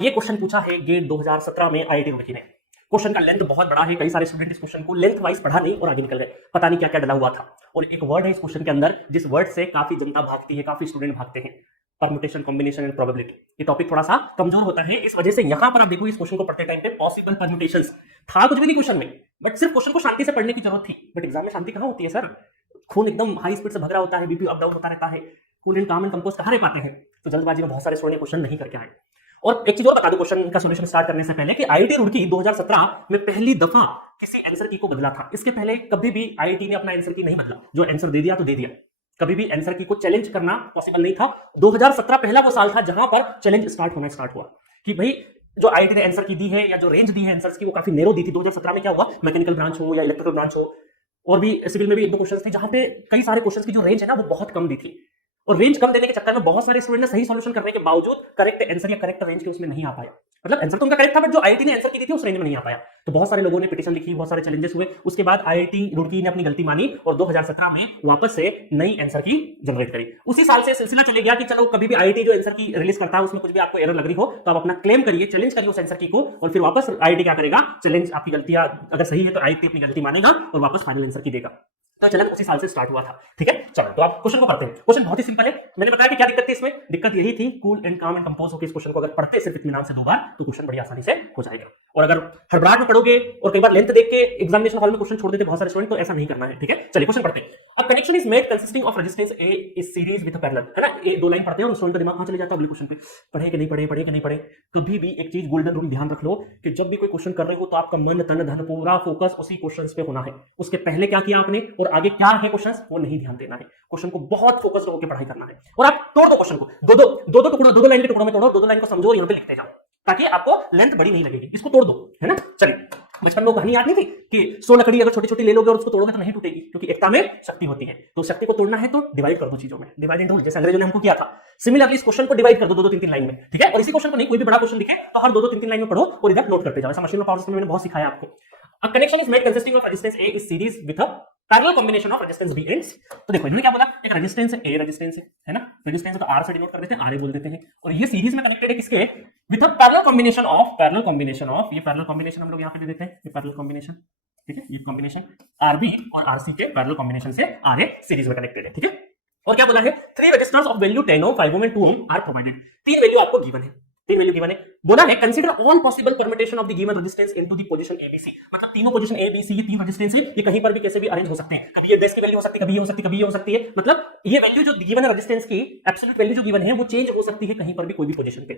ये क्वेश्चन पूछा है गेट 2017 में आईआईटी रुड़की ने। क्वेश्चन का लेंथ बहुत बड़ा है, कई सारे स्टूडेंट इस क्वेश्चन को लेंथ वाइज पढ़ा नहीं और आगे निकल गए, पता नहीं क्या क्या डला हुआ था। और एक वर्ड है इस क्वेश्चन के अंदर जिस वर्ड से काफी जनता भागती है, काफी स्टूडेंट भागते हैं, परम्यूटेशन, कॉम्बिनेशन एंड प्रोबेबिलिटी। ये टॉपिक थोड़ा सा कमजोर होता है, इस वजह से यहां पर आप देखो इस क्वेश्चन को पढ़ते टाइम पे पॉसिबल परम्यूटेशंस था कुछ भी नहीं क्वेश्चन में, बट सिर्फ क्वेश्चन को शांति से पढ़ने की जरूरत थी। बट एग्जाम में शांति कहां होती है सर, खून एकदम हाई स्पीड से भग रहा होता है, बीपी अप डाउन होता रहता है, कूल एंड काम एंड कंपोज कहां रह पाते हैं। तो जल्दबाजी में बहुत सारे स्टूडेंट क्वेश्चन नहीं करके आए। और एक चीज और बता दो क्वेश्चन का सॉल्यूशन स्टार्ट करने से पहले कि आईआईटी रुड़की 2017 में पहली दफा किसी आंसर की को बदला था। इसके पहले कभी भी आईआईटी ने अपना आंसर की नहीं बदला, जो आंसर दे दिया तो दे दिया, कभी भी आंसर की को चैलेंज करना पॉसिबल नहीं था। 2017 पहला वो साल था जहां पर चैलेंज स्टार्ट हुआ कि भाई जो आईआईटी ने आंसर की दी है या जो रेंज दी है आंसर्स की वो काफी नेरो दी थी। 2017 में क्या हुआ, मैकेनिकल ब्रांच हो या इलेक्ट्रिकल ब्रांच हो, और भी सिविल में भी एक दो क्वेश्चन थे जहां पे कई सारे क्वेश्चन की जो रेंज है ना वो बहुत कम दी थी। और रेंज कम देने के चक्कर में बहुत सारे स्टूडेंट ने सही सॉल्यूशन करने के बावजूद करेक्ट आंसर या करेक्ट रेंज के उसमें नहीं आ पाया। मतलब आंसर तो उनका करेक्ट था, बट जो आईआईटी ने आंसर की दी थी उस रेंज में नहीं आ पाया। तो बहुत सारे लोगों ने पिटीशन लिखी, बहुत सारे चैलेंजेस हुए। उसके बाद आईआईटी रुड़की ने अपनी गलती मानी और 2017 में वापस से नई आंसर की जनरेट करी। उसी साल से सिलसिला चले गया कि चलो कभी भी आईआईटी जो आंसर की रिलीज करता है उसमें कुछ भी आपको एरर लग रही हो तो आप अपना क्लेम करिए, चैलेंज करिए उस आंसर की को, और फिर वापस आईआईटी क्या करेगा, चैलेंज आपकी गलतियां अगर सही है तो आईआईटी अपनी गलती मानेगा और वापस फाइनल आंसर की देगा। तो चलन उसी साल से स्टार्ट हुआ था। ठीक है, चलो तो आप क्वेश्चन को पढ़ते हैं। क्वेश्चन बहुत ही सिंपल है, मैंने बताया कि क्या दिक्कत थी इसमें, दिक्कत यही थी कूल एंड काम एंड कंपोज होकर इस क्वेश्चन को अगर पढ़ते सिर्फ इत्मीनान से दो बार तो क्वेश्चन बड़ी आसानी से हो जाएगा। और अगर हड़बड़ाहट में पढ़ोगे और कई बार लेंथ देख के एग्जामिनेशन हॉल में क्वेश्चन छोड़ देते बहुत सारे स्टूडेंट, तो ऐसा नहीं करना है। ठीक है, चलिए क्वेश्चन पढ़ते हैं। अब connection is made consisting of resistance A is series with a parallel, है ना, ये दो लाइन पढ़ते हैं और स्टूडेंट का दिमाग कहां चले जाता है अगले क्वेश्चन पे, पढ़े कि नहीं पढ़े, पढ़े कि नहीं पढ़े। कभी भी एक चीज गोल्डन रूल ध्यान रख लो कि जब भी कोई क्वेश्चन कर रहे हो तो आपका मन तन धन पूरा फोकस उसी क्वेश्चन पे होना है। उसके पहले क्या किया आपने और आगे क्या है क्वेश्चन वो नहीं ध्यान देना है। क्वेश्चन को बहुत फोकस होकर पढ़ाई करना है। और आप तोड़ दो क्वेश्चन को, दो टुकड़ों, दो लाइन के टुकड़ों में तोड़ो, दो लाइन को समझो, यहाँ पे लिखते जाओ ताकि आपको लेंथ बड़ी नहीं लगेगी। इसको तोड़ दो, है ना। चलिए, बचपन में कहानी याद नहीं थी कि 100 लकड़ी अगर छोटी छोटी ले लोगे और उसको तोड़ोगे तो नहीं टूटेगी, क्योंकि एकता में शक्ति होती है। तो शक्ति को तोड़ना है तो डिवाइड कर दो चीजों में, डिवाइड एंड रूल, जैसे अंग्रेजों ने हमको किया था। सिमिलरली इस क्वेश्चन को डिवाइड कर दो दो तीन लाइन में। ठीक है, और इसी क्वेश्चन को नहीं, कोई भी बड़ा क्वेश्चन दिखे तो हर दो तीन लाइन में पढ़ो और इधर नोट करते जाओ। ऐसा मशीन में पावर सिस्टम में मैंने बहुत सिखाया आपको। A connection is made consisting of resistance A is series with a parallel combination of resistance B ends। तो देखो इन्होंने क्या बोला, एक रेजिस्टेंस है, A रेजिस्टेंस है ना, रेजिस्टेंस तो R से डिनोट कर देते हैं, RA बोल देते हैं, और ये सीरीज में कनेक्टेड है किसके, with a parallel combination of ये पैरेलल कॉम्बिनेशन हम लोग यहाँ पे दे देते हैं, ये पैरेलल कॉम्बिनेशन। ठीक है, ये कॉम्बिनेशन RB और RC के पैरेलल कॉम्बिनेशन से RA सीरीज में कनेक्टेड है। ठीक है, और क्या बोला है, 3 resistors of value 10 ohm, 5 ohm and 2 ohm are provided. 3 value आपको गिवन है, 3 वैल्यू गिवन है। बोला है consider all possible permutation of the given resistance into the position ABC। मतलब तीनों पोजीशन A B C ये 3 रेजिस्टेंस है, ये कहीं पर भी कैसे भी अरेंज हो सकते हैं। कभी ये बेस की वैल्यू हो सकती है, कभी ये हो सकती है, कभी ये हो सकती है। मतलब ये वैल्यू जो गिवन है रेजिस्टेंस की एब्सोल्यूट वैल्यू जो गिवन है वो चेंज हो सकती है कहीं पर भी कोई भी पोजीशन पे।